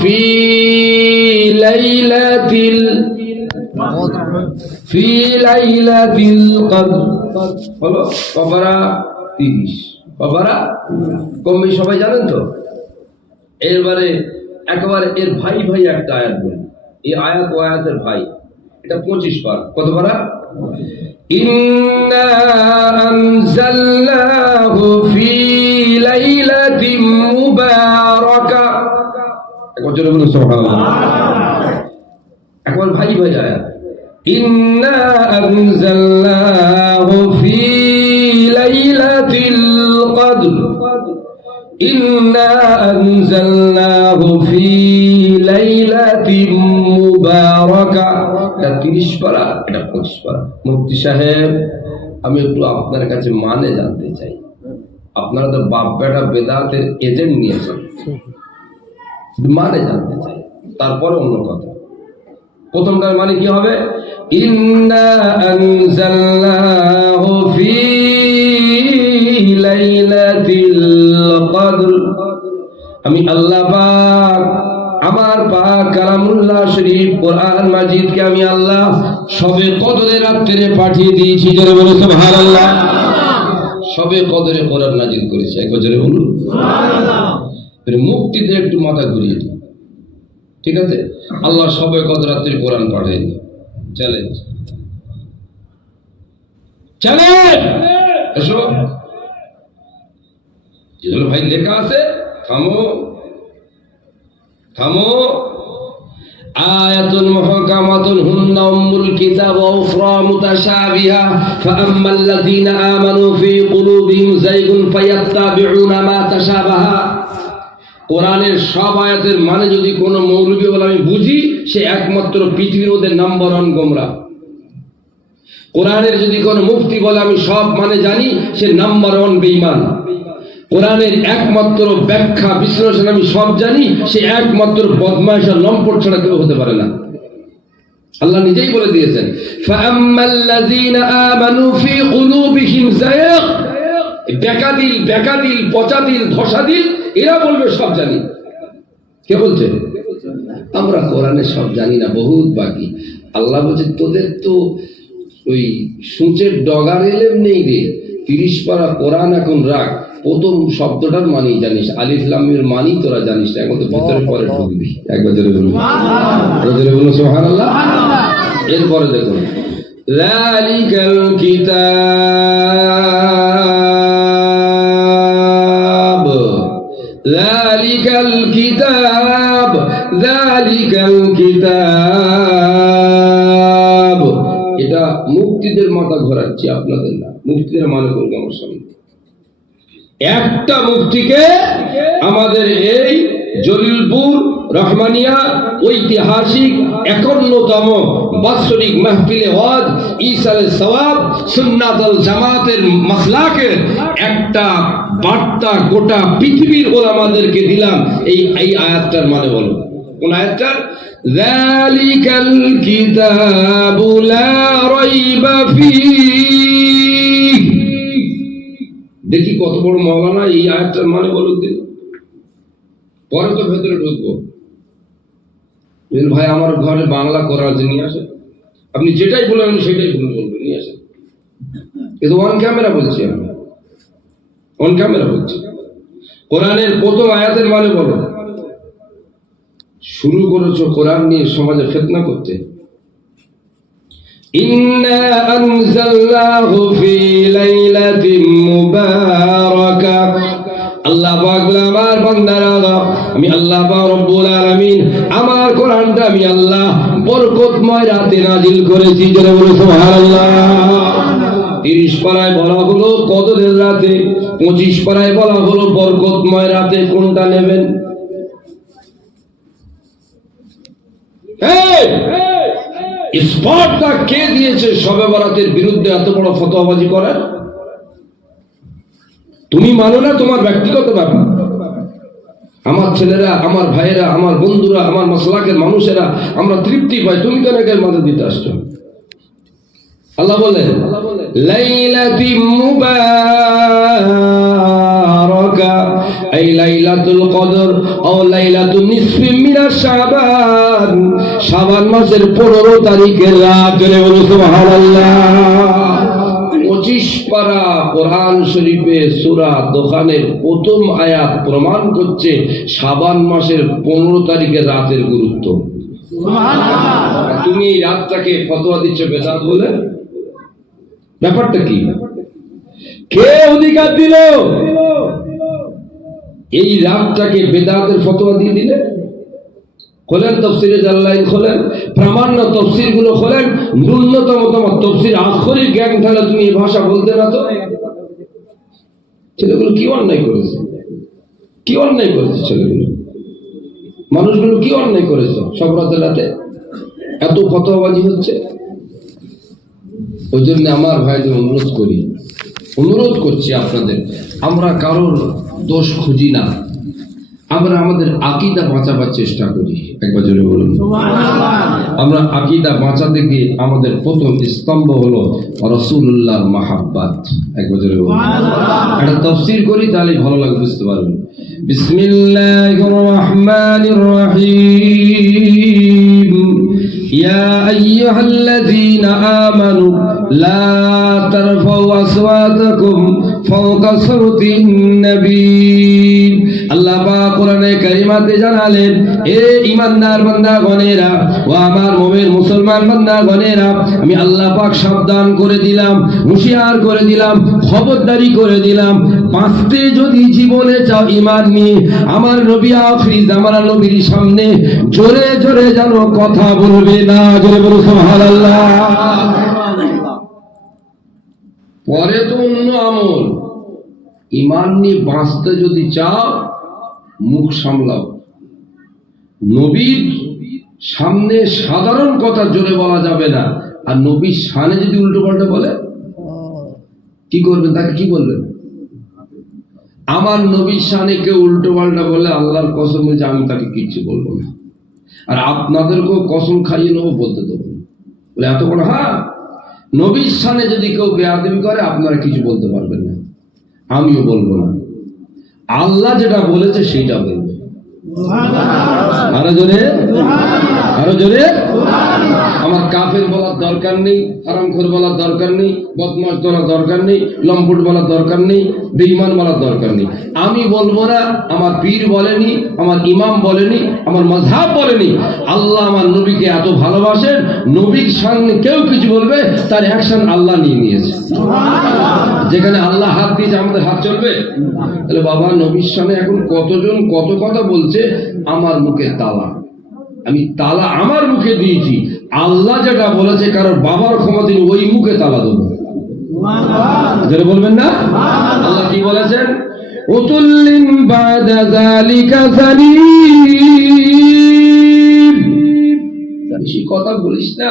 في ليلة القدر হলো কবরা 30 কবরা কম বেশি সবাই জানেন তো। এরবারে একবারে এর ভাই ভাই একটা আয়াত বলি, এই আয়াত ও আয়াতের ভাই, এটা 25 বার। কত পারা? ইন্না আনজালনাহু ফি লাইলাতিন মুবারাকা। একবার জোরে বলুন সুবহানাল্লাহ। একবার ভাই ভাই আয়াত, ইন্না আনজালনাহু ফি লাইলাতিল কদর, ইন্না আনজালনাহু ফি লাইলাতিন মুবারাকা। এটা 30 পারা, এটা 25 পারা। মুফতি সাহেব, আমি একটু আপনার কাছে মানে জানতে চাই। আপনারা তো বাপ বেটা বেদাতের এজেন্ট নিয়েছেন, মানে জানতে চাই, তারপরে অন্য কথা। প্রথমটার মানে কি হবে? ইন্না আনজালনাহু ফি লাইলাতিল কদর। আমি আল্লাহ পাক, আমার পাক কালামুল্লাহ শরীফ কোরআন মাজিদকে আমি আল্লাহ সবে কদরের রাত্রে পাঠিয়ে দিয়েছি। জোরে বলো সুবহানাল্লাহ। সবে কদরে কোরআন নাজিল করেছে। একবার জোরে বলুন সুবহানাল্লাহ। মুক্তিতে একটু মাথা ঘুরিয়ে দিই, ঠিক আছে? আল্লাহ সবে কদর রাত্রে কোরআন পাঠায়নি। Challenge, challenge. এসো, যেগুলো ভাই লেখা আছে, থামো থামো। আয়াতুন মুহকামাতুন হুন্না উম্মুল কিতাব ওয়া উখরা মুতাশাবিহা ফাআম্মাল্লাযীনা আমানু ফী কুলুবিহিম যায়গুন ফায়াত্তাবিউনা মা তাশাবাহা। কোরআনের সব আয়াতের মানে যদি কোনো মৌলবী বলে আমি বুঝি, সে একমাত্র পৃথিবীর মধ্যে নাম্বার 1 গোমরা। কোরআনের যদি কোনো মুফতি বলে আমি সব মানে জানি, সে নাম্বার 1 বেঈমান। কোরআনের একমাত্র ব্যাখ্যা বিশ্লেষণ আমি সব জানি, সে একমাত্র বদমাশ আর লম্পট ছাড়া কেউ হতে পারে না। আল্লাহ নিজেই বলে দিয়েছেন, ফাআম্মাল্লাযীনা আমানু ফী কুলুবিহিম যায়গ। বেকাদিল, বেকাদিল, পচাদিল, ধসাদিল, এরা বলবে সব জানি। কে বলছে? আমরা কোরআনে সব জানি না, বহুত বাকি। আল্লাহ বলছে, তোদের তো ওই সূচের ডগার এলেম নেই রে। 30 পারা কোরআন এখন রাখ, প্রথম শব্দটার মানেই জানিস, আলিফ লাম মিমের মানেই তোরা জানিস না, এখন তো ভিতরে পরে ঢুকবি। একবার জোরে বলুন সুবহানাল্লাহ, জোরে বলুন সুবহানাল্লাহ। এরপরে দেখুন, যালিকাল কিতাব, যালিকাল কিতাব, যালিকাল কিতাব। এটা মুক্তিদের মাথা ঘোরাচ্ছি, আপনাদের না। মুক্তিদের মানে করবো আমার সামনে। একটা মুফতিকে আমাদের এই জলিলপুর রহমানিয়া ঐতিহাসিক 51তম বাৎসরিক মাহফিলে ওয়াজ ঈসালে সওয়াব সুন্নাতুল জামাতের মাসলাকের একটা বার্তা গোটা পৃথিবীর ওলামাদেরকে দিলাম। এই আয়াতটার মানে বলো, কোন আয়াতটার? যালিকাল কিতাবু লা রাইবা ফীহি। দেখি কত বড় মাওলানা, এই আয়াতটার মানে বলুন দিন, পরে তো ভেতরে ঢুকবো। ভাই আমার ঘরে বাংলা কোরআন নিয়ে আসেন, আপনি যেটাই বলেন আমি সেটাই বলবেন, নিয়ে আসেন। কিন্তু অন ক্যামেরা বলছি, আমি অন ক্যামেরা বলছি। কোরআনের প্রথম আয়াতের মানে বলো। শুরু করেছো কোরআন নিয়ে সমাজে ফিতনা করতে। ইন্না আনজালনাহু ফি লাইলাতিন মুবারাকা। আল্লাহ পাক আমার বান্দারা, আমি আল্লাহ পাক রব্বুল আলামিন আমার কোরআনটা আমি আল্লাহ বরকতময় রাতে নাজিল করেছি। জোরে বলো সুবহানাল্লাহ। 30 পারায় বলা হলো কদরের রাতে, 25 পারায় বলা হলো বরকতময় রাতে। কোনটা নেবেন? স্পটটা কে দিয়েছে শবে বরাতের বিরুদ্ধে এত বড় ফতোয়াবাজি করার? তুমি মানো না, তোমার ব্যক্তিগত ব্যাপার। আমার ছেলেরা, আমার ভাইয়েরা, আমার বন্ধুরা, আমার মাসলাকের মানুষেরা আমরা তৃপ্তি পাই, তুমি কেন এর মাঝে দিতে আসছো? আল্লাহ বলেন লাইলাতুম মুবারাকা এই লাইলাতুল কদর ও লাইলাতুন নিসফি মিনাশ শাবান, শাবান মাসের 15 তারিখের রাত। বলুন সুবহানাল্লাহ। 25 পারা কোরআন শরীফে সূরা দোকানের প্রথম আয়াত প্রমাণ করছে শাবান মাসের 15 তারিখের রাতের গুরুত্ব। সুবহানাল্লাহ। তুমি এই রাতটাকে ফতোয়া দিচ্ছ বেদাত বলে, ব্যাপারটা কি? কে অধিকার দিল এই রাতটাকে বেদাতের ফতোয়া দিয়ে দিলে? খোলেন তাফসীরে জালালাইন, খোলেন প্রামাণ্য তাফসীর গুলো খোলেন, ন্যূনতম তাফসীর আখরি জ্ঞান থাকলে তুমি এই ভাষা বলতে না তো? ছেলেগুলো কি অন্যায় করেছে, কি অন্যায় করেছে ছেলেগুলো, মানুষগুলো কি অন্যায় করেছে? সব রাতে রাতে এত ফতোয়াবাজি হচ্ছে। ওই জন্য আমার ভাইদের অনুরোধ করছি আপনাদের, আমরা কারোর দোষ খুঁজি না, আমরা আমাদের আকীদা বাঁচাবার চেষ্টা করি। একবার জোরে বলুন সুবহানাল্লাহ। আমরা আকীদা বাঁচাতে গিয়ে আমাদের প্রথম স্তম্ভ হলো রাসূলুল্লাহর মাহাব্বত। একবার জোরে বলুন সুবহানাল্লাহ। এটা তাফসীর করি তাহলে ভালো লাগে, বুঝতে পারবেন। বিসমিল্লাহির রহমানির রহিম। ইয়া আইয়ুহাল্লাযীনা আমানু লা তারফাউ আসওয়াতাকুম ফাওকা সাওতিন নবী। আল্লাহ পাক কোরআনে কারিমাতে জানালেন, এ ঈমানদার বান্দাগণেরা ও আমার মুমিন মুসলমান বান্দাগণেরা, আমি আল্লাহ পাক সাবধান করে দিলাম, হুঁশিয়ার করে দিলাম, খবরদারি করে দিলাম, বাঁচতে যদি জীবনে চাও ঈমান নিয়ে আমার নবী আখিরি জামানা নবীর সামনে জোরে জোরে যেন কথা বলবে না। জোরে বলো সুবহানাল্লাহ। পরে তো অন্য আমল, ঈমান নিয়ে বাঁচতে যদি চাও মুখ সামলাও। নবীর সামনে সাধারণ কথা জোরে বলা যাবে না, আর নবীর শানে যদি উল্টো পাল্টা বলে কি করবেন? তাকে কি বলবেন? আমার নবীর শানে কেউ উল্টো পাল্টা বলে আল্লাহর কসম যে আমি তাকে কিচ্ছু বলবো না, আর আপনাদেরকেও কসম খাইয়ে নেবো, বলতে দেবো না। বলে এত বড়? হ্যাঁ, নবীর শানে যদি কেউ বেয়াদবি করে আপনারা কিছু বলতে পারবেন না, আমিও বলবো না। আল্লাহ যেটা বলেছে সেইটা বলবে। আরো জোরে, আরো জোরে। আমার কাফের বলার দরকার নেই, হারামখোর বলার দরকার নেই, বদমাশ বলার দরকার নেই, লম্পট বলার দরকার নেই, বেঈমান বলার দরকার নেই। আমি বলবো না, আমার পীর বলেনি, আমার ইমাম বলেনি, আমার মাযহাব বলেনি। আল্লাহ আমার নবীকে এত ভালোবাসেন, নবীর সামনে কেউ কিছু বলবে তার অ্যাকশন আল্লাহ নিয়ে নিয়েছে। যেখানে আল্লাহ হাত দিয়েছে আমাদের হাত চলবে? তাহলে বাবা নবীর সামনে এখন কতজন কত কথা বলছে, আমার মুখে তালা, আমি তালা আমার মুখে দিয়েছি। আল্লাহ যেটা বলেছে কারোর বাবার ক্ষমতা নেই, ওই মুখে তালা দেবো। যেটা বলবেন না? আল্লাহ কি বলেছেন? উতুল্লিন বাদা যালিকা যানিব। বেশি কথা বলিস না,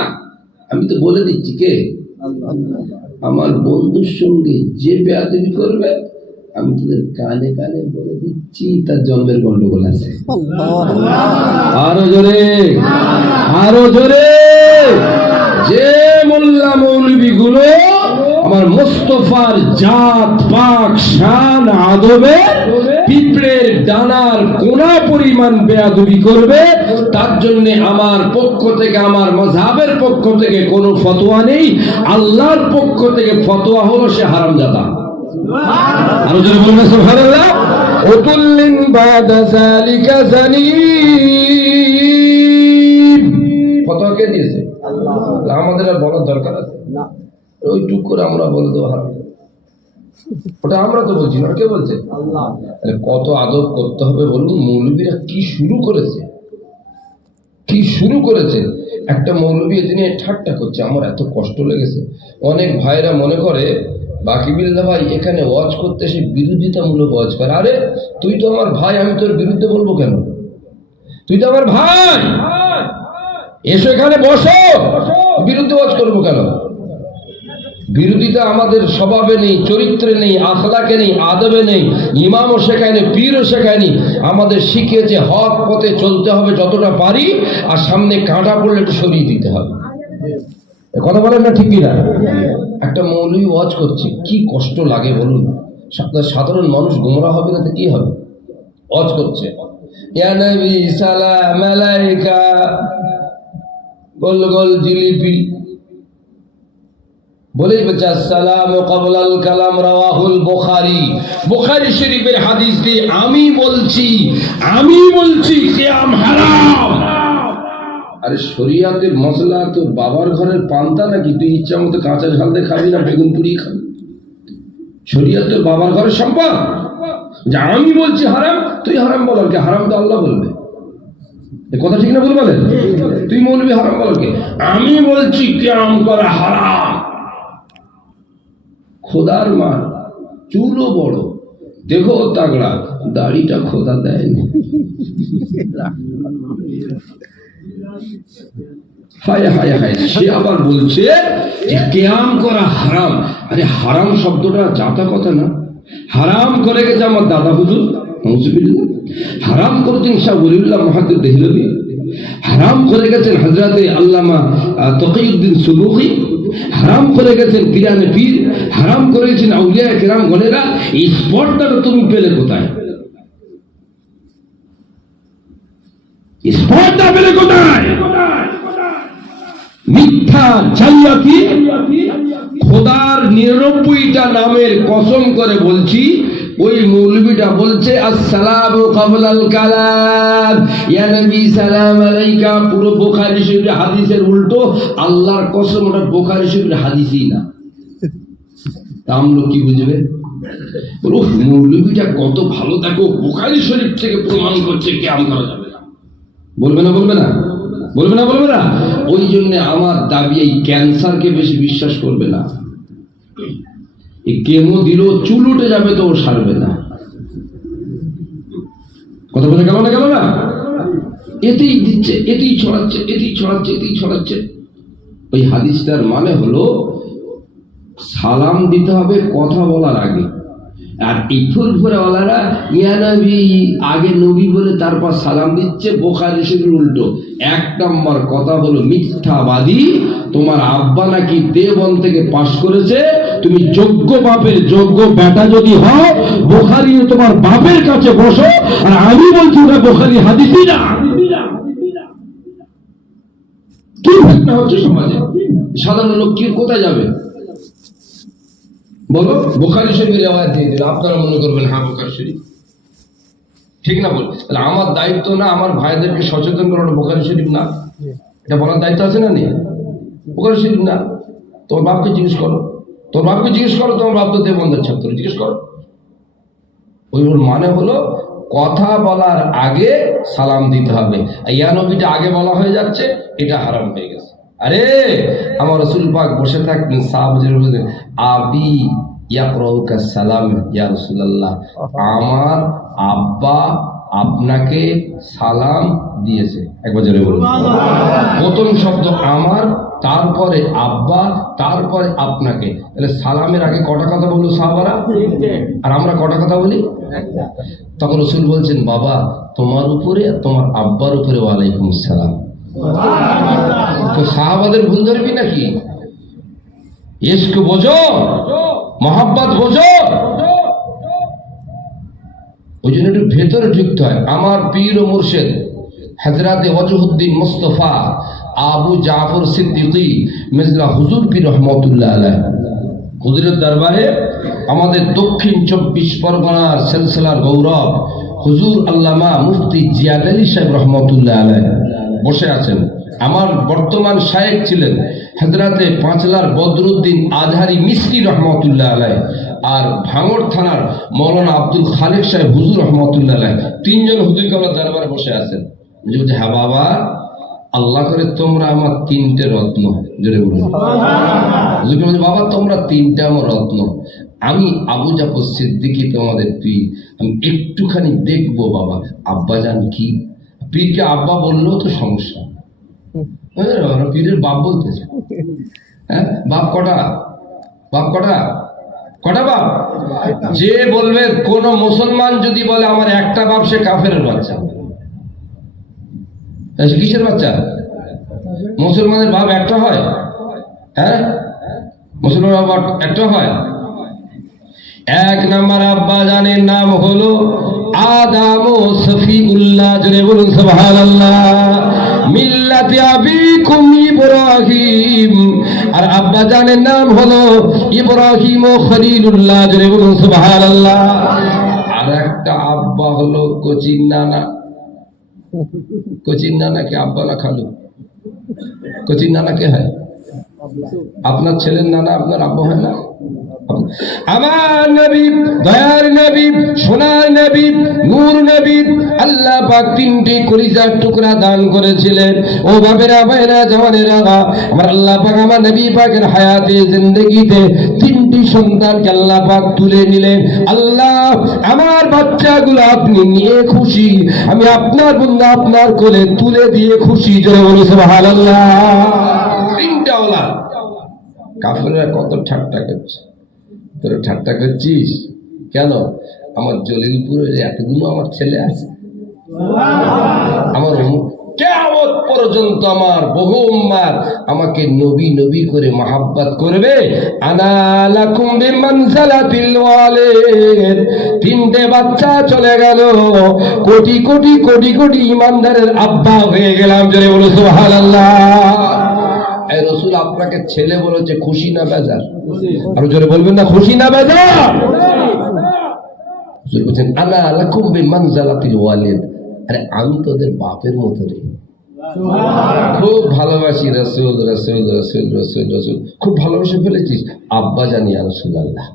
আমি তো বলে দিচ্ছি। কে? আমার বন্ধুর সঙ্গে যে বেয়াদবি করবে আমি তোদের কানে কানে বলে দিচ্ছি তার জন্মের গন্ডগোল আছে। আরো জোরে, আরো জোরে। যে মোল্লা মৌলবী গুলো আমার মুস্তাফার জাত পাক শান আদবে পিঁপড়ের ডানার কোনা পরিমাণ বেয়াদবি করবে, তার জন্য আমার পক্ষ থেকে, আমার মাযহাবের পক্ষ থেকে কোনো ফতোয়া নেই। আল্লাহর পক্ষ থেকে ফতোয়া হলো সে হারামজাদা। আরো জোরে বলবেন সুবহানাল্লাহ। উতুল্লিন বাদা যালিকা যানিব। ফতোয়া কে দিয়েছে? আল্লাহ। আমাদের আর বলার দরকার আছে না, ওইটুক করে আমরা বলে দেবো হারাম। ওটা আমরা তো বলছি না, কে বলছে? আল্লাহ। কত আদব করতে হবে বলুন। মৌলবীরা কি শুরু করেছে, কি শুরু করেছে। একটা মৌলবী তিনি ঠাট্টা করছে, আমার এত কষ্ট লেগেছে। অনেক ভাইরা মনে করে বাকিবিল্লাহ ভাই এখানে ওয়াজ করতে এসে বিরোধিতামূলক ওয়াজ করে। আরে তুই তো আমার ভাই, আমি তোর বিরুদ্ধে বলবো কেন? তুই তো আমার ভাই, এসো এখানে বসো, বিরুদ্ধে ওয়াজ করবো কেন? বিরোধিতা আমাদের স্বভাবে নেই, চরিত্রে নেই, আখলাকে নেই, আদবে নেই। ইমামও শেখায়নি, পীরও শেখায়নি। আমাদের শিখিয়েছে হক পথে চলতে হবে যতটা পারি, আর সামনে কাঁটা পড়লে একটু সরিয়ে দিতে হবে। কথা বলেন না ঠিক কিনা? একটা মৌলবী ওয়াজ করছে, কি কষ্ট লাগে বলুন। সাধারণ মানুষ গোমরা হবে না তো কি হবে? ওয়াজ করছে, ইয়া নবী সালাম আলাইকা, গোল গোল জিলিপি বলেই বলছে আসসালামু ক্বাবলাল কালাম, রাওয়াহুল বুখারী। বুখারী শরীফের হাদিস দিয়ে আমি বলছি কিয়াম হারাম। আরে শরিয়াতের মশলা তোর বাবার ঘরের পান্তা নাকি? তুই ইচ্ছা মতো কাঁচা ঝাল দিয়ে খাবি না বেগুন পুরি খাবি? শরিয়াত তোর বাবার ঘরের সম্পদ, যে আমি বলছি হারাম, তুই হারাম বলার কে? হারাম তো আল্লাহ বলবে। এ কথা ঠিক না ভুল বলেন? তুই মৌলবি হারাম বলার কে? আমি বলছি কিয়াম করা হারাম। খোদার মার, চুলও বড়, দেখো তাগড়া, দাড়িটা খোদা দেয়নি। হায় হায় হায়, সে আবার বলছে যে কিয়াম করা হারাম। আরে হারাম শব্দটা জাতা কথা না। হারাম করে গেছে আমার দাদা হুজুর, নাউজুবিল্লাহ। হারাম করেছেন শাহ ওলিউল্লাহ মুহাদ্দিস দেহলভী। হারাম করে গেছেন হযরতে আল্লামা তকিউদ্দিন সুবুকি। হারাম করে গেছেন পিরানে পীর। হারাম করেছেন আউলিয়া কিরাম গণেরা। এই স্পটটা তুমি পেলে কোথায়? স্পটটা পেলে কোথায়? মিথ্যা জালিয়াতি। খোদার 99টা নামের কসম করে বলছি, ওই মৌলবীটা বলছে আসসালামু ক্বাবলাল কালাম, ইয়া নবী সালাম আলাইকা। পুরো বুখারী শরীফের হাদিসের উল্টো। আল্লাহর কসম, ওটা বুখারী শরীফের হাদিসই না। তাম লোক কি বুঝবে? মৌলবীটা কত ভালো, দেখো বুখারী শরীফ থেকে প্রমাণ করছে কিয়াম করা যাবে না। বলবে না বলবে না বলবে না বলবে না? ওই জন্য আমার দাবি, এই ক্যান্সারকে বেশি বিশ্বাস করবে না। এই কেমো দিল, চুল উঠে যাবে তো ও সারবে না। কথা বলে গেল না? এতেই দিচ্ছে, এতেই ছড়াচ্ছে। ওই হাদিসটার মানে হলো সালাম দিতে হবে কথা বলার আগে। আর এই ফুরফুরাওয়ালারা ইয়া নবী আগে নবী বলে তারপর সালাম দিচ্ছে। বুখারী শরীফের উল্টো। 1 নম্বর কথা হলো মিথ্যাবাদী। তোমার আব্বা নাকি দেওবন্দ থেকে পাশ করেছে, তুমি যোগ্য বাপের যোগ্য বেটা যদি হও, বুখারী তোমার বাপের কাছে বসো। আর আমি বলছি ওটা বুখারী হাদিসই না। কি ঘটনা হচ্ছে সমাজে? সাধারণ লোক কি কোথায় যাবে বলো? বুখারী শরীফের রিওয়ায়াত দিয়ে দিল, আপনারা মনে করবেন হ্যাঁ বুখারী শরীফ, ঠিক না? বল, তাহলে আমার দায়িত্ব না আমার ভাইদেরকে সচেতন করানো বুখারী শরীফ না? এটা বলার দায়িত্ব আছে না? নেই? বুখারী শরীফ না। তোমার বাপকে জিজ্ঞেস করো, তোমার বাপ তো দেওবন্দের ছাত্র, জিজ্ঞেস করো। ওই ওর মানে হলো কথা বলার আগে সালাম দিতে হবে। ইয়া নবীটা আগে বলা হয়ে যাচ্ছে, এটা হারাম হয়ে গেছে। আরে আমার রাসূল পাক বসে থাকতেন, সাহাবাদের বলতেন আবি ইয়াকরাউকা সালাম ইয়া রাসূলুল্লাহ, আমার আব্বা আপনাকে সালাম দিয়েছে। একবার জোরে বলুন। প্রথম শব্দ আমার, তারপরে আব্বা, তারপরে আপনাকে। তাহলে সালামের আগে কটা কথা বললো সাহাবারা? আর আমরা কটা কথা বলি? তখন রাসূল বলছেন বাবা তোমার উপরে আর তোমার আব্বার উপরে ওয়ালাইকুম আসসালাম। তো সাহাবাদের ভুল ধরবি নাকি? ইশক বোঝো, মহব্বত বোঝো। ওই জন্য একটু ভেতরে ঢুকতে হয়। আমার পীর ও মুর্শিদ হযরত ওয়াজহুদ্দিন মুস্তাফা আবু জাফর সিদ্দিকী মির্জা হুজুর পীর রহমাতুল্লাহ আলাইহি, হুজুরের দরবারে আমাদের দক্ষিণ 24 পরগনার সিলসিলার গৌরব হুজুর আল্লামা মুফতি জিয়াদ আলী সাহেব রহমাতুল্লাহ আলাইহি বসে আছেন। আমার বর্তমান শায়েখ ছিলেন হযরতে পাঁচলার বদরুদ্দিন আজহারি মিসরি রহমাতুল্লাহ আলাইহি, আর ভাঙড় থানার মৌলানা আব্দুল খালেক সাহেব হুজুর রহমাতুল্লাহ আলাইহি, 3 জন হুজুর কাবলার দরবারে বসে আছেন। বলছে হ্যাঁ বাবা, আল্লাহ করে তোমরা আমার 3টে রত্ন। জোরে বলুন হুজুর। বলছে বাবা তোমরা 3টে আমার রত্ন। আমি আবু জাফর সিদ্দিকী তোমাদের পীর, আমি একটুখানি দেখবো বাবা আব্বাজান কি। পীরকে আব্বা বললেও তো সমস্যা, পীরের বাপ বলতেছে। হ্যাঁ বাপ কটা? কটা বাপ? যে বলবে কোন মুসলমান যদি বলে আমার একটা বাপ, সে কাফেরের বাচ্চা। কিসের বাচ্চা? মুসলমানের বাপ একটা হয়? হ্যাঁ মুসলমানের বাপ একটা হয়। 1 নম্বর আব্বা জানের নাম হলো আদম ও সফিউল্লাহ, জোরে বলুন সুবহানাল্লাহ। মিল্লাতে আবিকুম ইব্রাহিম, আর আব্বা জানের নাম হলো ইব্রাহিম ও খলিলুল্লাহ, জোরে বলুন সুবহানাল্লাহ। আর একটা আব্বা হলো কোচিন নানা। কোচিন নানা কে আব্বা না খালু? কোচিন নানা কে হয়? আপনার ছেলের নানা আপনার আব্বা হয় না? আমার নবী, দয়ার নবী, সোনার নবী, নূর নবী, আল্লাহ পাক তিনটি কলিজার টুকরা দান করেছিলেন। ও বাবেরা, ভাইরা, জওয়ানেরা, আমার আল্লাহ পাক আমার নবী পাকের হায়াতে জিন্দেগিতে তিনটি সন্তানকে আল্লাহ পাক তুলে নিলেন। আল্লাহ, আমার বাচ্চাগুলো আপনি নিয়ে খুশি, আমি আপনার বন্ধু আপনার কোলে তুলে দিয়ে খুশি, জোরে বলি সুবহানাল্লাহ। তিনটা ওলা। কাফেররা কত ঠাট্টা করছে, তোরা ঠাট্টা করছিস কেন? আমার জলিলপুরের এতগুলো আমার ছেলে আছে, আমার কিয়ামত পর্যন্ত আমার বহু উম্মাত আমাকে নবী নবী করে মহাব্বত করবে। আনা লাকুম বিমানজালাতিল ওয়ালিদ। তিনটে বাচ্চা চলে গেল, কোটি কোটি কোটি কোটি ইমানদারের আব্বা হয়ে গেলাম, জোরে বলো সুবহানাল্লাহ। এই রসুল আপনাকে ছেলে বলেছে, খুশি না বেজার? আর জোরে বলবেন না, খুশি না বেজার? বলছেন আনা লাকুম বিমানজালাতিল ওয়ালিদ। আরে আমি তোদের বাপের মতো রে, খুব ভালোবাসি রসুল রসুল রসুল রসুল রসুল, খুব ভালোবেসে ফেলেছিস, আব্বা জানি ইয়া রাসূলুল্লাহ।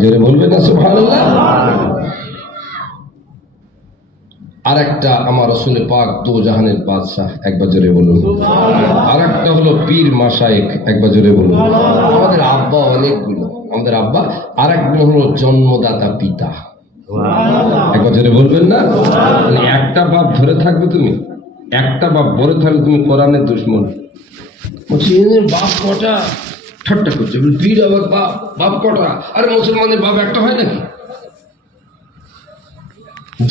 জোরে বলবেন না সুবহানাল্লাহ। আর একটা আমার রসুল পাক দো জাহানের বাদশাহ, একবার জোরে বলুন। আর একটা হলো পীর মাশায়েখ, একবার জোরে বলুন। আমাদের আব্বা অনেকগুলো, আমাদের আব্বা। আর একগুলো হলো জন্মদাতা পিতা, একবার জোরে বলবেন না। একটা বাপ ধরে থাকবে তুমি, একটা বাপ বলে থাকলে তুমি কোরআনের দুশমন। বাপ কটা? ঠাট্টা করছে, পীর আবার বাপ কটা? আরে মুসলমানের বাপ একটা হয় নাকি?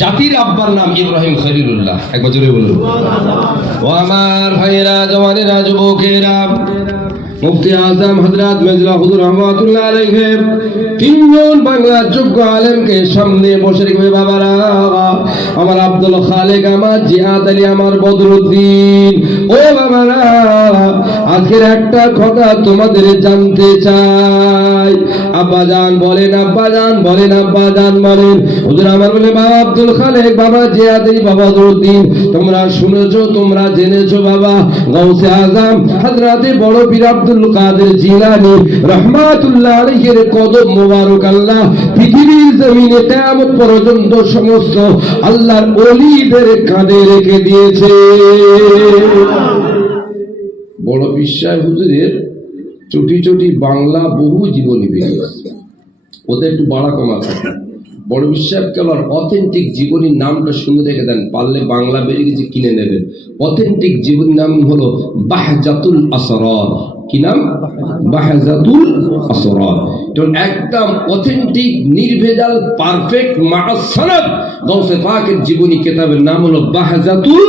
জাতির আব্বার নাম ইব্রাহিম খলিলুল্লাহ, একবার জোরে বলুন। ও আমার ভাইয়েরা, জওয়ানেরা, যুবকেরা, মুফতি আজম হযরত মির্জা হুজুর রহমাতুল্লাহ আলাইহি তিনজন বাংলার যোগ্য আলেমকে সামনে বসে রেখে, বাবারা, আমার আব্দুল খালেক, আমার জিহাদ আলী, আমার বদরুদ্দিন, ও বাবারা, আজকের একটা কথা তোমাদের জানতে চাই। আব্বাজান বলেন, আব্বাজান বলেন, আব্বাজান বলেন। হুজুর আমার বলে, বাবা আব্দুল খালেক, বাবা জিহাদ আলী, বাবা বদরুদ্দিন, তোমরা শুনেছো, তোমরা জেনেছো, বাবা গাউসে আজম হযরতে বড় পীর আব্দুল কাদের জিলানী রাহমাতুল্লাহ আলাইহির কদম মোবারক আল্লাহ পৃথিবীর জমিনে কিয়ামত পর্যন্ত সমস্ত আল্লাহর ওলিদের কাঁধে রেখে দিয়েছে। বড় বিশ্বাস হুজুরের চটি চটি বাংলা বহু জীবনী বেরিয়েছে, ওদের একটু বাড়া কমা থাকে। বড় বিশ্বাস কেলার অথেন্টিক জীবনীর নামটা শুনে রেখে দেন, পারলে বাংলা বেরিয়ে গেছে কিনে নেবেন। অথেন্টিক জীবনীর নাম হলো বাহজাতুল আসরার। কি নাম? বাহজাতুল আসরার। তো একদম অথেন্টিক, নির্ভেজাল, পারফেক্ট মা'আস-সানাদ গাউসে পাকের জীবনী কিতাবের নাম হলো বাহজাতুল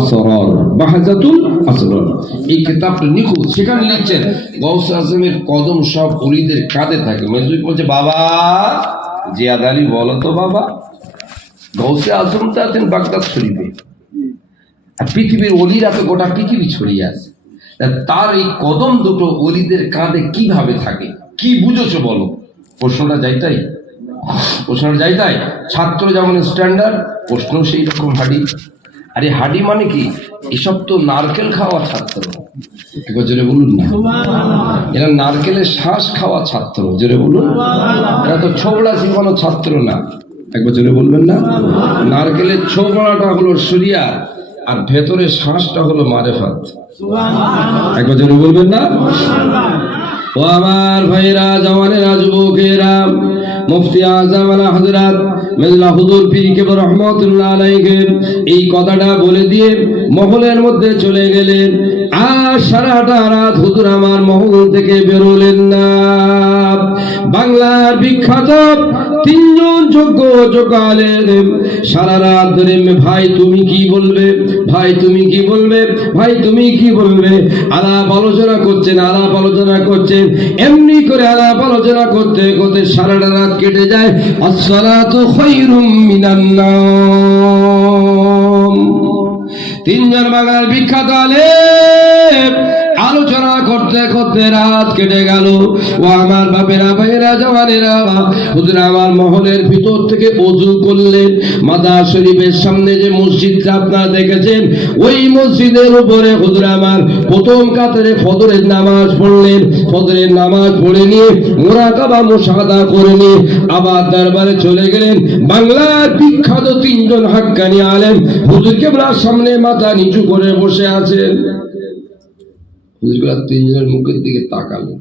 আসরার। বাহজাতুল আসরার এই কিতাবটা নিখুঁত। সেখানে লিখছেন গাউসে আজমের কদম সব ওলিদের কাঁধে থাকে। মেজুক বলছে, বাবা জিয়াদ আলী বলো তো বাবা, গাউসে আজম তো আছেন বাগদাদ শরীফে, আর পৃথিবীর ওলিরা তো গোটা পৃথিবী ছড়িয়ে আছে, তার এই কদম দুটো ওলিদের কাঁধে কিভাবে থাকে? কি বুঝেছো বলো? প্রশ্নটা যাইতাই, প্রশ্নটা যাইতাই। ছাত্র যেমন স্ট্যান্ডার্ড, প্রশ্ন সেই রকম হাডি। আরে হাডি মানে কি? এসব তো নারকেল খাওয়া ছাত্র, একবার জোরে বলুন না। এরা নারকেলের শ্বাস খাওয়া ছাত্র, জোরে বলুন। এরা তো ছোবড়া শিখানো ছাত্র না, একবার জোরে বলবেন না। নারকেলের ছোবড়াটা হলো শরিয়া, আর ভেতরের শ্বাসটা হলো মারেফাত, একবার জোরে বলবেন না। ও আমার ভাইরা, জওয়ানেরা, যুবকেরা, মুফতি আজম আলা হযরত মির্জা হুজুর পীর কেবর রহমাতুল্লাহ আলাইহি এই কথাটা বলে দিয়ে মহলের মধ্যে চলে গেলেন। আর সারাটা রাত হুজুর আমার মহল থেকে বেরোলেন না। বাংলার বিখ্যাত তিনজন যোগ্য আলেম সারা রাত ধরে ভাই তুমি কি বলবে, ভাই তুমি কি বলবে, ভাই তুমি কি বলবে আলাপ আলোচনা করছেন। এমনি করে আলাপ আলোচনা করতে করতে সারাটা রাত কেটে যায়। আসসালাতু খায়রুম মিনান নাওম। তিনজন বাংলার বিখ্যাত আলেম আলোচনা করতে করতে রাত কেটে গেল। ও আমার বাপেরা, ভাইয়েরা, জওয়ানেরা, হুজুর আমার মহলের ভিতর থেকে ওযু করলেন। মাদার শরীফের সামনে যে মসজিদটা আপনারা দেখেছেন, ওই মসজিদের উপরে হুজুর আমার প্রথম কাতারে ফজরের নামাজ পড়লেন। ফজরের নামাজ পড়ে নিয়ে মুরাকাবা মুশাহাদা করে নিয়ে আবার দরবারে চলে গেলেন। বাংলার বিখ্যাত তিনজন হাক্কানি আলেম হুজুর কেবলার সামনে মাথা নিচু করে বসে আছেন। হুজুর তিনজনের মুখের দিকে তাকালেন।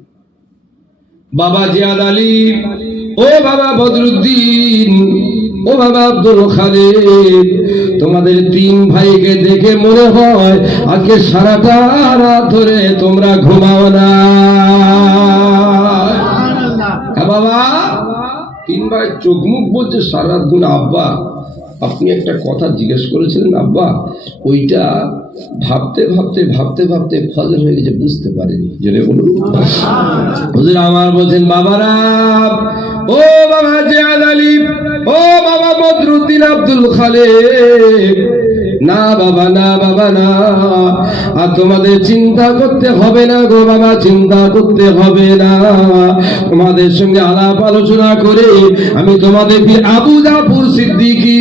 বাবা জিয়াদ আলী, ও বাবা বদরুদ্দিন, ও বাবা আব্দুল খালেক, তোমাদের তিন ভাইকে দেখে মনে হয় আজকে সারাটা রাত ধরে তোমরা ঘুমাও না। হ্যাঁ বাবা, তিন ভাই চোখ মুখ বলছে সারা রাত ঘুম। আব্বা আপনি একটা কথা জিজ্ঞেস করেছিলেন আব্বা, ওইটা ভাবতে ফজর হয়ে গেছে, বুঝতে পারিনি। জেনে বলুন হুজুর আমার বলছেন বাবারা, ও বাবা জিয়াদ আলী, ও বাবা বদরুদ্দিন, আব্দুল খালেক, না বাবা না, আর তোমাদের চিন্তা করতে হবে না গো বাবা, চিন্তা করতে হবে না। তোমাদের সঙ্গে আলাপ আলোচনা করে আমি তোমাদের আবু জাফর সিদ্দিকী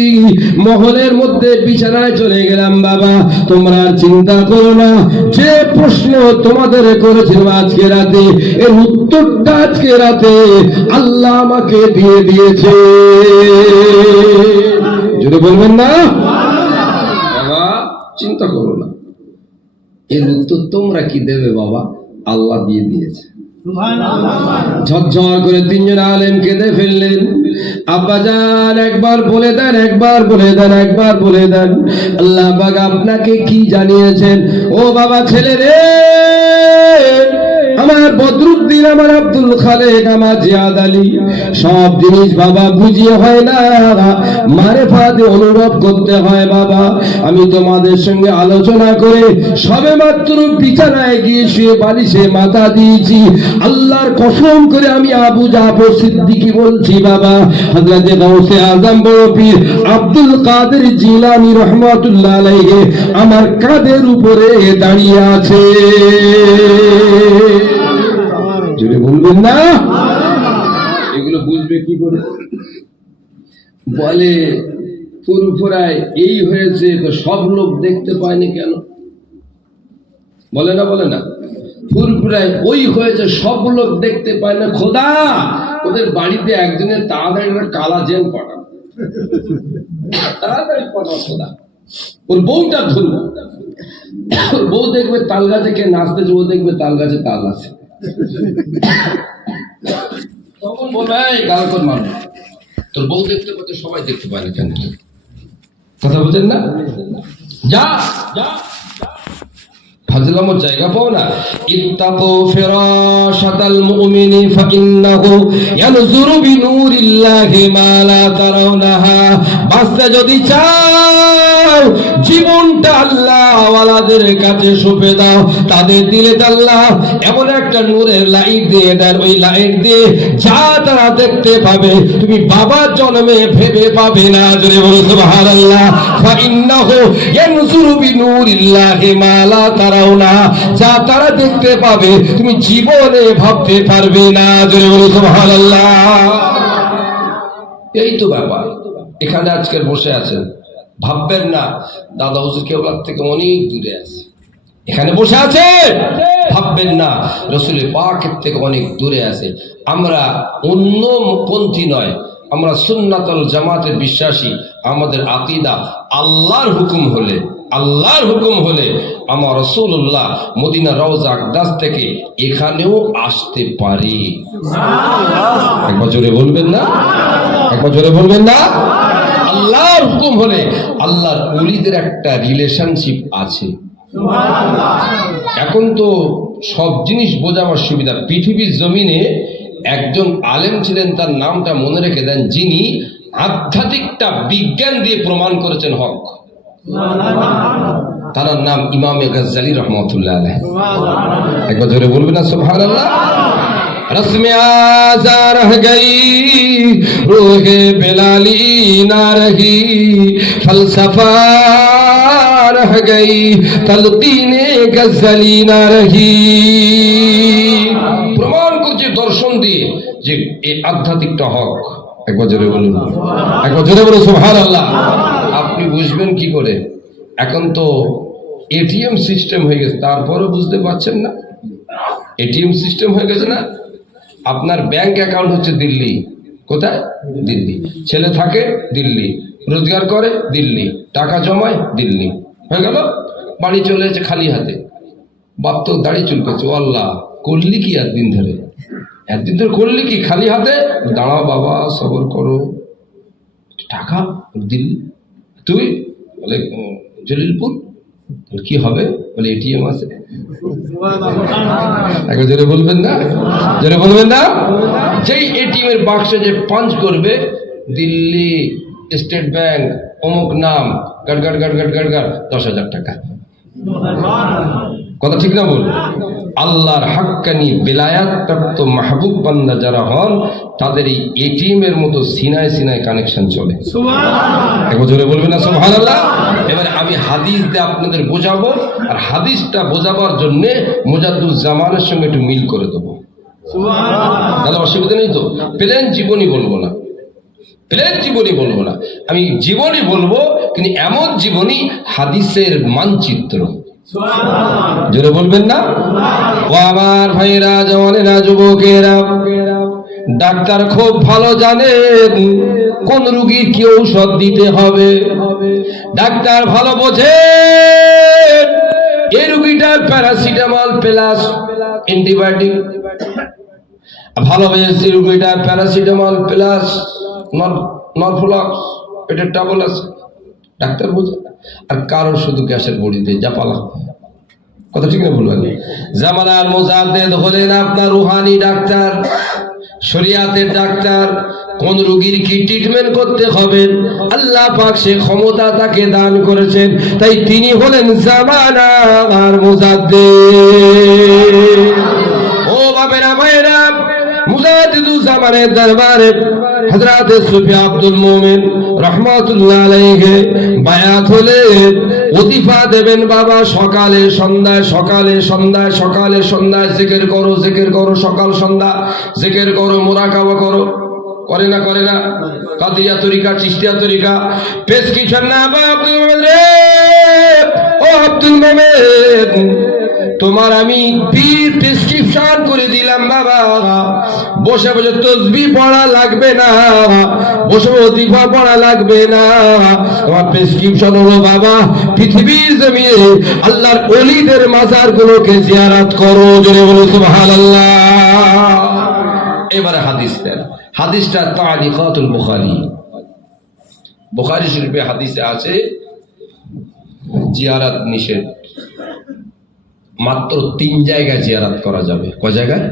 মহলের মধ্যে বিছানায় চলে গেলাম। বাবা তোমরা আর চিন্তা করো না, যে প্রশ্ন তোমাদের করেছিলাম আজকে রাতে, এর উত্তরটা আজকে রাতে আল্লাহ আমাকে দিয়ে দিয়েছে। যদি বলবেন না চিন্তা করো না, এর উত্তর তোমরা কি দেবে বাবা, আল্লাহ দিয়ে দিয়েছে। ঝরঝর করে তিনজন আলেম কেঁদে ফেললেন। আব্বাজান একবার বলে দেন আল্লাহ পাক আপনাকে কি জানিয়েছেন। ও বাবা ছেলে রে, আমার বদরুদ্দিন, আমার আব্দুল খালেক, আমার জিয়াদ আলী, সব জিনিস বাবা বুঝিয়ে হয় না, মারেফাতে অনুভব করতে হয়। বাবা আমি তোমাদের সঙ্গে আলোচনা করে সবে মাত্র বিছানায় গিয়ে শুয়ে বালিশে মাথা দিয়েছি। আল্লাহর কসম করে আমি আবু জাফর সিদ্দিকী বলছি বাবা, হযরতে গাউসে আজম বড় পীর আব্দুল কাদের জিলানী রহমাতুল্লাহ আলাইহি আমার কাঁধের উপরে দাঁড়িয়ে আছে। যদি বলবেন না, এগুলো বুঝবে কি করে? বলে ফুরফুরায় এই হয়েছে তো সব লোক দেখতে পায়নি কেন? বলে না ফুরফুরায় ওই হয়েছে সব লোক দেখতে পায় না। খোদা ওদের বাড়িতে একজনের তাড়াতাড়ি কালা জেন পাঠান, তাড়াতাড়ি পাঠান খোদা, ওর বউটা ধরবো। ওর বউ দেখবে তাল গাছে কে নাচতেছে, ও দেখবে তাল গাছে তাল আছে, তখন বলবে গাল কর মারবে। তোর বউ দেখতে পাচ্ছে, সবাই দেখতে পায় না কেন? কথা বলছেন না? যা ফাজলামোর জায়গা পাও না। ইত্তাকু ফিরাশাতাল মুমিনি ফাইন্নাহু ইয়ানজুরু বিনুরিল্লাহি মা লা তারাউনাহা। বাঁচতে যদি চাও জীবনটা আল্লাহ ওয়ালাদের কাছে সঁপে দাও, তাদের দিলে আল্লাহ এমন একটা নূরের লাইট দিয়ে দেন, ওই লাইট দিয়ে যা তারা দেখতে পাবে তুমি বাবার জন্মে ভেবে পাবে না। জোরে বলো সুবহানাল্লাহ। ফাইন্নাহু ইয়ানজুরু বিনুরিল্লাহি মা লা তারাউনা, যা তারা দেখতে পাবে তুমি জীবনে ভাবতে পারবে না। জোরে বলো সুবহানাল্লাহ। এই তো ব্যাপার। এখানে আজকে বসে আছেন, ভাববেন না দাদা হুজুর কেবলার থেকে অনেক দূরে আছে। এখানে বসে আছে, ভাববেন না রাসূল পাকের থেকে অনেক দূরে আছে। আমরা অন্য পন্থী নয়, আমরা সুন্নাতুল জামাতের বিশ্বাসী। আমাদের আকীদা আল্লাহর হুকুম হলে আমার রাসূলুল্লাহ মদিনা রওজা আকদাস থেকে এখানেও আসতে পারে। একবার জোরে বলবেন না? আল্লাহর হুকুম হলে আল্লাহর ওলিদের একটা রিলেশনশিপ আছে। এখন তো সব জিনিস বোঝাবার সুবিধা। পৃথিবীর জমিনে একজন আলেম ছিলেন, তার নামটা মনে রেখে দেন, যিনি আধ্যাত্মিকটা বিজ্ঞান দিয়ে প্রমাণ করেছেন হক। তার নাম ইমাম গজ্জালি রহমতুল্লাহ আলাইহি। একবার ধরে বলবেন না সুবহানাল্লাহ। रस्म आज़ा रह गई रूहे बिलाली ना रही, फलसफा रह गई तलकीने गज़ली ना रही। প্রমাণ করছে দর্শন দিয়ে যে এই আধ্যাত্মিকটা হক। একবার জোরে বলুন, একবার জোরে বলুন সুবহানাল্লাহ। আপনি বুঝবেন কি করে? এখন তো এটিএম সিস্টেম হয়ে গেছে, তারপরও বুঝতে পারছেন না? এটিএম সিস্টেম হয়ে গেছে না? আপনার ব্যাংক অ্যাকাউন্ট হচ্ছে দিল্লি। কোথায়? দিল্লি। ছেলে থাকে দিল্লি, রোজগার করে দিল্লি, টাকা জমায় দিল্লি। হয়ে গেল, বাড়ি চলে এসেছে খালি হাতে। বাপ তো দাড়ি চুলকেছে, ও আল্লাহ করলি কি একদিন ধরে? একদিন ধরে করলি কি খালি হাতে? দাঁড়াও বাবা, সবর করো। টাকা দিল্লি, তুই বলে জলিলপুর, কি হবে? বলে এটিএম আছে। একবার জোরে বলবেন না, জোরে বলবেন না। যেই এটিএম এর বাক্সে যে পাঞ্চ করবে, দিল্লি স্টেট ব্যাংক অমুক নাম, গাট গাট গাট গাট গাট গাট, 10,000 টাকা। কথা ঠিক না বল? আল্লাহর হাক্কানি বেলায়াত প্রাপ্ত মাহবুব বান্দা যারা হন, তাদের এই এটিএম এর মতো সিনায় সিনায় কানেকশন চলে। একবার জোরে বলবেন না সুবহানাল্লাহ। এবারে আমি হাদিস দিয়ে আপনাদের বোঝাবো, আর হাদিসটা বোঝাবার জন্য মুজাদ্দুজ্জামানের সঙ্গে একটু মিল করে দেবো। তাহলে অসুবিধা নেই তো? প্লেন জীবনী বলবো না, প্লেন জীবনী বলবো না, আমি জীবনী বলবো, কিন্তু এমন জীবনী হাদিসের মানচিত্র। জোরে বলবেন না? ও আমার ভাইরা, জওয়ানেরা, যুবকেরা, ডাক্তার খুব ভালো জানেন কোন রোগীর কি ঔষধ দিতে হবে। ডাক্তার ভালো বোঝে এই রোগীটার প্যারাসিটামল প্লাস অ্যান্টিবায়োটিক, ভালো বোঝে রোগীটার প্যারাসিটামল প্লাস নরফ্লক্স, এটা ডাবল আছে। ডাক্তার বোঝে। আর কারো শুধু গ্যাসের বড়ি দিয়ে জাপালা। কথা ঠিক না বলবেন? জামানার মুজাদ্দেদ হলেন আপনার রুহানি ডাক্তার, শরিয়াতের ডাক্তার। কোন রোগীর কি ট্রিটমেন্ট করতে হবে আল্লাহ পাক সে ক্ষমতা তাকে দান করেছেন, তাই তিনি হলেন জামানার মুজাদ্দেদ। ও বাবেরা মায়েরা, মুজাদ্দিদুজ্জামানের দরবারে হযরত সুফি আব্দুল মুমিন রাহমাতুল্লাহ আলাইহি বায়াত হলে ওজিফা দেবেন। বাবা সকালে সন্ধ্যায়, সকালে সন্ধ্যায়, সকালে সন্ধ্যায় জিকির করো, জিকির করো, সকাল সন্ধ্যা জিকির করো, মুরাকাবা করো। করে না? করে না? কাদিয়া তরিকা, চিশতিয়া তরিকা, প্রেসক্রিপশন না আব্দুল মুমিন রে, ও আব্দুল মুমিন, তোমার আমি প্রেসক্রিপশন করে দিলাম বাবা। বসে বসে তাসবিহ পড়া লাগবে না, বসে ওজিফা পড়া লাগবে না। তোমার প্রেসক্রিপশন হলো বাবা, পৃথিবীর জমিনে আল্লাহর ওলিদের মাজার গুলোকে জিয়ারত করো। জোরে বলো সুবহানাল্লাহ। এবারে হাদিস দেন। হাদিসটা তালিকাতুল বুখারী, বুখারী শরীফে হাদিসে আছে জিয়ারত নিষেধ। মাত্র 3 জায়গায় জিয়ারত করা যাবে। কয় জায়গায়?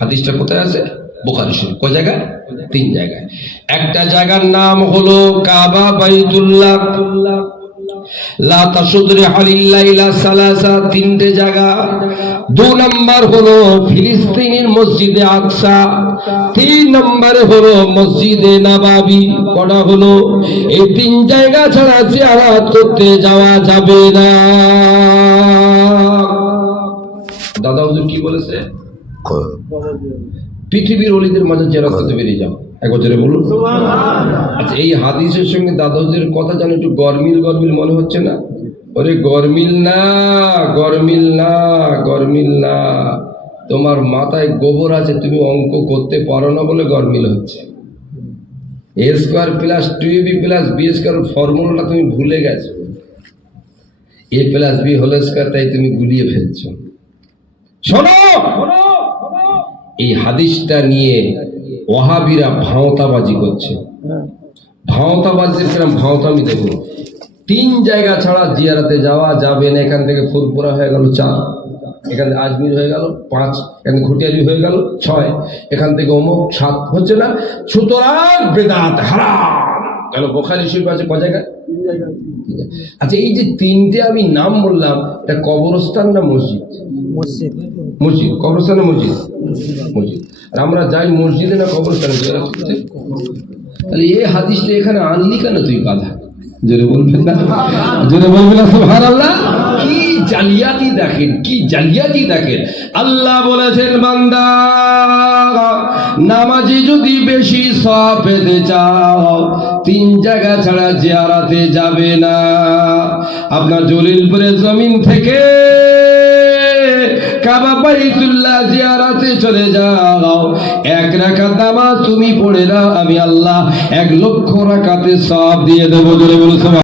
হাদিসটা কোথায় আছে? বুখারী শরীফ। কয় জায়গায়? 3 জায়গায়। একটা জায়গার নাম হলো কাবা বাইতুল্লাহ, লা তাশুদরি হালিল্লাইলা সালাসা, 3টে জায়গা। 2 নম্বর হলো ফিলিস্তিনের মসজিদে আকসা, 3 নম্বরে হলো মসজিদে নববী। কটা হলো? এই 3 জায়গা ছাড়া জিয়ারত করতে যাওয়া যাবে না। দাদা হুজুর কি বলেছে? পৃথিবীর ওলিদের মাঝে জিয়ারত করতে বেরিয়ে যাও। এক বছরে বলুন। আচ্ছা, এই হাদিসের সঙ্গে দাদা হুজুরের কথা যেন একটু গরমিল গরমিল মনে হচ্ছে না? ওরে গরমিল না, গরমিল না, গরমিল না। তোমার মাথায় গোবর আছে, তুমি অঙ্ক করতে পারো না বলে গরমিল হচ্ছে। a square plus 2ab plus b square ফর্মুলাটা তুমি ভুলে গেছো। a plus b whole square, তাই তুমি গুলিয়ে ফেলছো। শোনো, এই হাদিসটা নিয়ে ওয়াহাবিরা ভাওতাবাজি করছে। ভাওতাবাজির কিরম ভাওতা আমি দেখুন। তিন জায়গা ছাড়া জিয়ারাতে যাওয়া যাবে না। এখান থেকে ফুরপুরা হয়ে গেল 4, এখান থেকে আজমির হয়ে গেল 5, এখান থেকে ঘটিয়ারি হয়ে গেল 6, এখান থেকে অমুক 7 হচ্ছে না। সুতরাং বেদাত হারাম। কেন? বুখারী শরীফ আছে ক জায়গায়? 3 জায়গায়। আচ্ছা, এই যে 3টে আমি নাম বললাম, এটা কবরস্থান না মসজিদ? মসজিদ। মসজিদ। কবরস্থান না মসজিদ? মসজিদ। আর আমরা যাই মসজিদে না কবরস্থানে? তাহলে এই হাদিসটা এখানে আনলি কেন তুই গাধা? জোরে বলবেন না, জোরে বলবেন না সুবহানাল্লাহ। কি জালিয়াতি দেখেন, কি জালিয়াতি দেখেন। আল্লাহ বলেছেন, বান্দা নামাজি যদি বেশি সওয়াব পেতে চাও 3 জায়গা ছাড়া জিয়ারাতে যাবে না। আপনার জলিলপুরের জমিন থেকে কাবা বাইতুল্লাহ জিয়ারাতে চলে যাও, 1 রাকাত নামাজ তুমি পড়ে নাও, আমি আল্লাহ 1 লক্ষ রাকাতের সওয়াব দিয়ে দেবো। জোরে বলুন।